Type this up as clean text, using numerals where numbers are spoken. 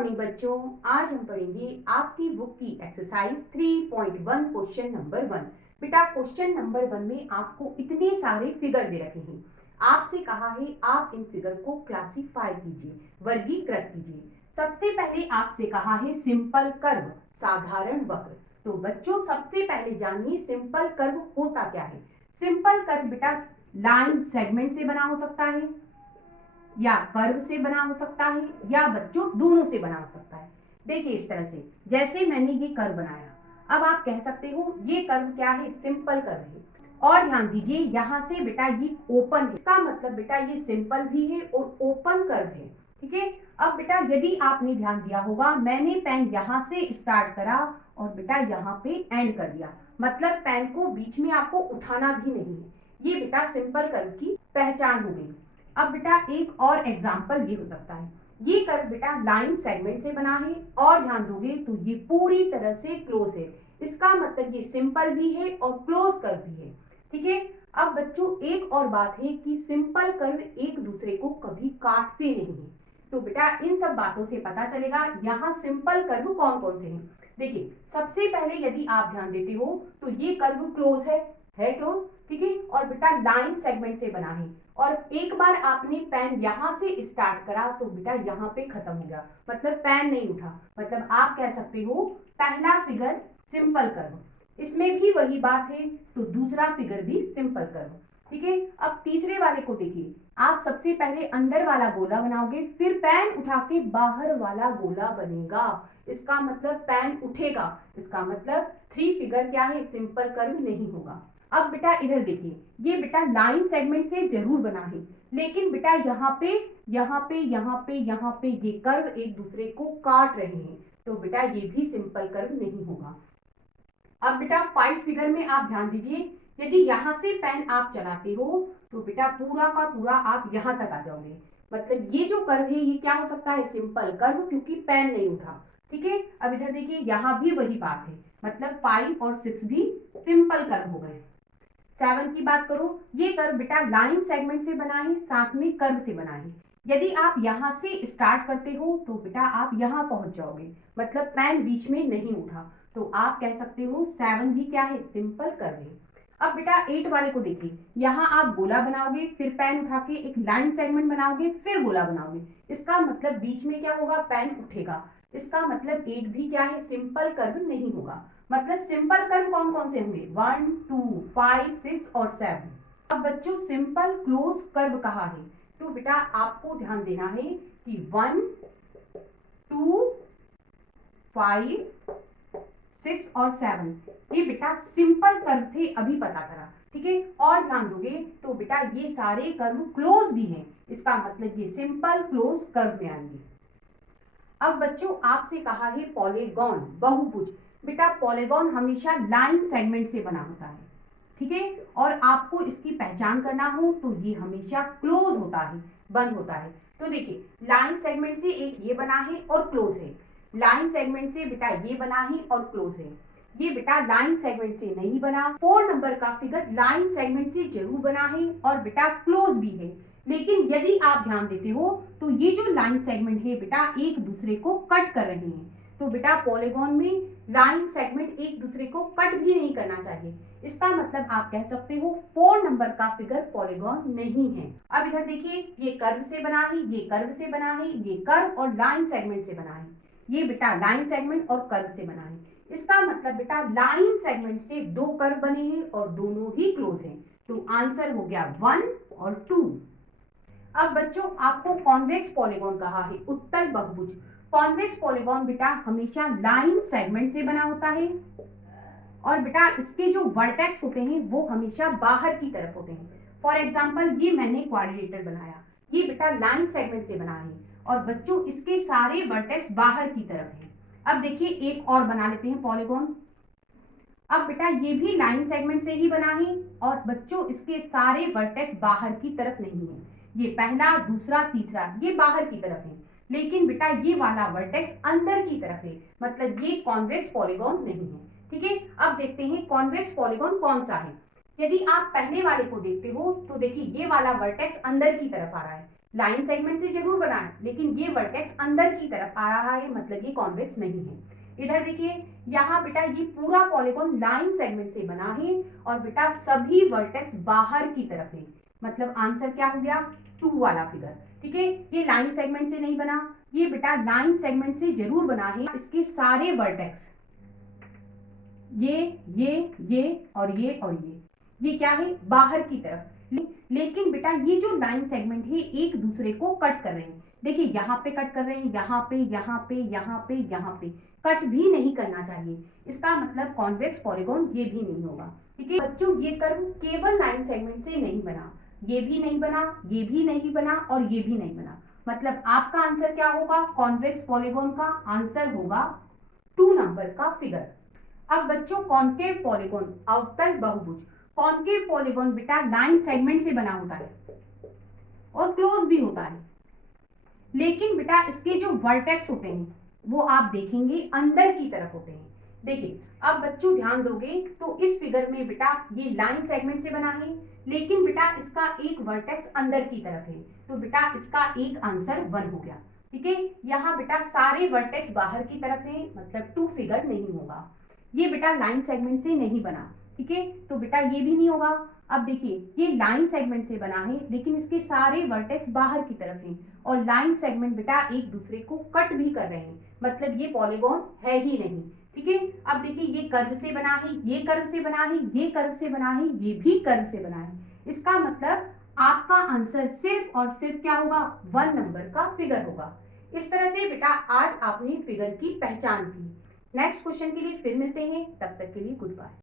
Morning बच्चों, आज हम पढ़ेंगे आपकी बुक की एक्सरसाइज 3.1 क्वेश्चन नंबर 1। बेटा क्वेश्चन नंबर 1 में आपको इतने सारे फिगर दे रखे हैं। आपसे कहा है आप इन फिगर को क्लासिफाई कीजिए, वर्गीकृत कीजिए। सबसे पहले आपसे कहा है सिंपल कर्व, साधारण वक्र। तो बच्चों सबसे पहले जानिए सिंपल कर्व होता क्या है। सिंपल कर्व बेटा लाइन सेगमेंट से बना हो सकता है, या कर्व से बना हो सकता है, या बच्चों दोनों से बना हो सकता है। देखिए इस तरह से, जैसे मैंने ये कर्व बनाया, अब आप कह सकते हो ये कर्व क्या है, सिंपल कर्व है। और ध्यान दीजिए यहाँ से बेटा ये ओपन है, इसका मतलब बेटा ये सिंपल भी है और ओपन कर्व है। ठीक है। अब बेटा यदि आपने ध्यान दिया होगा, मैंने पेन यहाँ से स्टार्ट करा और बेटा यहाँ पे एंड कर दिया, मतलब पेन को बीच में आपको उठाना भी नहीं है। ये बेटा सिंपल कर्व की पहचान हो गई। अब बेटा एक और एग्जाम्पल ये हो सकता है, ये कर्व बेटा लाइन सेगमेंट से बना है और ध्यान दोगे तो ये पूरी तरह से क्लोज है, इसका मतलब ये सिंपल भी है और क्लोज कर्व भी है। ठीक है। अब बच्चों एक और बात है कि सिंपल कर्व एक दूसरे को कभी काटते नहीं है। तो बेटा इन सब बातों से पता चलेगा यहाँ सिंपल कर्व कौन कौन से हैं। देखिए सबसे पहले यदि आप ध्यान देते हो तो ये कर्व क्लोज है क्लोज। ठीक है। और बेटा लाइन सेगमेंट से बना है, और एक बार आपने पेन यहाँ से स्टार्ट करा तो बेटा यहाँ पे खत्म हो गया, मतलब पेन नहीं उठा, मतलब आप कह सकते हो पहला फिगर सिंपल कर्व। इसमें भी वही बात है, तो दूसरा फिगर भी सिंपल कर्व। ठीक है। अब तीसरे वाले को देखिए, आप सबसे पहले अंदर वाला गोला बनाओगे, फिर पेन उठा के बाहर वाला गोला बनेगा, इसका मतलब पेन उठेगा, इसका मतलब थ्री फिगर क्या है, सिंपल कर्व नहीं होगा। अब बेटा इधर देखिए, ये बेटा लाइन सेगमेंट से जरूर बना है, लेकिन बेटा यहाँ पे यहाँ पे यहाँ पे यहाँ पे ये कर्व एक दूसरे को काट रहे हैं, तो बेटा ये भी सिंपल कर्व नहीं होगा। अब बेटा 5 फिगर में आप ध्यान दीजिए, यदि यहाँ से पेन आप चलाते हो तो बेटा पूरा का पूरा आप यहाँ तक आ जाओगे, मतलब ये जो कर्व है ये क्या हो सकता है, सिंपल कर्व, क्योंकि पेन नहीं उठा। ठीक है। अब इधर देखिए यहाँ भी वही बात है, मतलब 5 और 6 भी सिंपल कर्व हो गए। 7 की बात करो, ये कर्व बेटा लाइन सेगमेंट से बना है, साथ में कर्व से बना है। यदि आप यहाँ से स्टार्ट करते हो तो बेटा आप यहाँ पहुंच जाओगे, मतलब पेन बीच में नहीं उठा, तो आप कह सकते हो 7 भी क्या है, सिंपल कर्व है। अब बेटा 8 वाले को देखिए, यहाँ आप गोला बनाओगे, फिर पेन उठा के एक लाइन सेगमेंट बनाओगे, फिर गोला बनाओगे, इसका मतलब बीच में क्या होगा, पेन उठेगा, इसका मतलब 8 भी क्या है, सिंपल कर्व नहीं होगा। मतलब सिंपल कर्व कौन कौन से होंगे, 1 2 5 6 और 7। अब बच्चों सिंपल क्लोज कर्व कहा है, तो बेटा आपको ध्यान देना है कि 1 2 5 6 और 7 ये बेटा सिंपल कर्व थे, अभी पता करा। ठीक है। और ध्यान दोगे तो बेटा ये सारे कर्व क्लोज भी हैं, इसका मतलब ये सिंपल क्लोज कर्व में आएंगे। अब बच्चों आपसे कहा है पॉलीगॉन, बहुभुज। बेटा पॉलीगॉन हमेशा लाइन सेगमेंट से बना होता है। ठीक है। और आपको इसकी पहचान करना हो तो ये हमेशा क्लोज होता है, बंद होता है। तो देखिए लाइन सेगमेंट से एक ये बना है और क्लोज है, लाइन सेगमेंट से बेटा ये बना है और क्लोज है। ये बेटा लाइन सेगमेंट से नहीं बना। 4 नंबर का फिगर लाइन सेगमेंट से जरूर बना है और बेटा क्लोज भी है, लेकिन यदि आप ध्यान देते हो तो ये जो लाइन सेगमेंट है बेटा एक दूसरे को कट कर रहे हैं, तो बेटा पॉलीगॉन में लाइन सेगमेंट एक दूसरे को कट भी नहीं करना चाहिए, इसका मतलब आप कह सकते हो 4 नंबर का फिगर पॉलीगॉन नहीं है। अब इधर देखिए, ये कर्व से बना है, ये कर्व से बना है, ये कर्व और लाइन सेगमेंट से बना है, ये बेटा लाइन सेगमेंट और कर्व से बना है, इसका मतलब बेटा लाइन सेगमेंट से दो कर्व बने हैं और दोनों ही क्लोज हैं, तो आंसर हो गया 1 और 2। अब बच्चों आपको कॉन्वेक्स पॉलीगॉन कहा है, उत्तल बहुभुज। कॉन्वेक्स पॉलीगॉन बेटा हमेशा लाइन सेगमेंट से बना होता है, और बेटा इसके जो वर्टेक्स होते हैं वो हमेशा बाहर की तरफ होते हैं। फॉर एग्जाम्पल ये मैंने क्वाड्रिलेटरल बनाया, ये बेटा लाइन सेगमेंट से बना है, और बच्चों इसके सारे वर्टेक्स बाहर की तरफ है। अब देखिए एक और बना लेते हैं पॉलीगॉन। अब बेटा ये भी लाइन सेगमेंट से ही बना है, और बच्चों इसके सारे वर्टेक्स बाहर की तरफ नहीं है, ये पहला दूसरा तीसरा ये बाहर की तरफ है, लेकिन बेटा ये वाला वर्टेक्स अंदर की तरफ है, मतलब ये कॉन्वेक्स पॉलीगॉन नहीं है। ठीक है। अब देखते हैं कॉन्वेक्स पॉलीगॉन कौन सा है। यदि आप पहले वाले को देखते हो तो देखिए ये वाला वर्टेक्स अंदर की तरफ आ रहा है, लाइन सेगमेंट से जरूर बना है, लेकिन ये वर्टेक्स अंदर की तरफ आ रहा है, मतलब ये कॉन्वेक्स नहीं है। इधर देखिए, यहाँ बेटा ये पूरा पॉलीगॉन लाइन सेगमेंट से बना है और बेटा सभी वर्टेक्स बाहर की तरफ है, मतलब आंसर क्या हो गया, 2 वाला फिगर। ठीक है, ये लाइन सेगमेंट से नहीं बना, ये बेटा लाइन सेगमेंट से जरूर बना है। इसके सारे वर्टेक्स ये और ये क्या है, बाहर की तरफ। लेकिन बेटा ये जो लाइन सेगमेंट है एक दूसरे को कट कर रहे हैं। देखिए यहाँ पे कट कर रहे हैं, यहाँ पे, यहाँ पे, यहाँ पे, यहाँ पे, कट भी नहीं करना चाहिए। इसका मतलब कॉन्वेक्स पॉलीगॉन ये भी नहीं होगा। ठीक है बच्चों, ये कर्व केवल लाइन सेगमेंट से नहीं बना, ये भी नहीं बना, ये भी नहीं बना और ये भी नहीं बना। मतलब आपका आंसर क्या होगा, कॉन्वेक्स पॉलीगॉन का आंसर होगा 2 नंबर का फिगर। अब बच्चों कॉन्केव पॉलीगॉन, अवतल बहुभुज। कॉन्केव पॉलीगॉन बेटा लाइन सेगमेंट से बना होता है और क्लोज भी होता है, लेकिन बेटा इसके जो वर्टेक्स होते हैं वो आप देखेंगे अंदर की तरफ होते हैं। देखिए अब बच्चों ध्यान दोगे तो इस फिगर में बेटा ये लाइन सेगमेंट से बना है, लेकिन बेटा इसका एक वर्टेक्स अंदर की तरफ है, तो बेटा इसका एक आंसर 1 हो गया। ठीक है, यहाँ बेटा सारे वर्टेक्स बाहर की तरफ है, मतलब 2 फिगर नहीं होगा। ये बेटा लाइन सेगमेंट से नहीं बना, ठीक है, तो बेटा ये भी नहीं होगा। अब देखिए ये लाइन सेगमेंट से बना है, लेकिन इसके सारे वर्टेक्स बाहर की तरफ हैं और लाइन सेगमेंट बेटा एक दूसरे को कट भी कर रहे हैं, मतलब ये पॉलीगॉन है ही नहीं। ठीक है, अब देखिए ये कर्व से बना है, ये कर्व से बना है, ये कर्व से बना है, ये भी कर्व से बना है। इसका मतलब आपका आंसर सिर्फ और सिर्फ क्या होगा, 1 नंबर का फिगर होगा। इस तरह से बेटा आज आपने फिगर की पहचान की। नेक्स्ट क्वेश्चन के लिए फिर मिलते हैं, तब तक के लिए गुड बाय।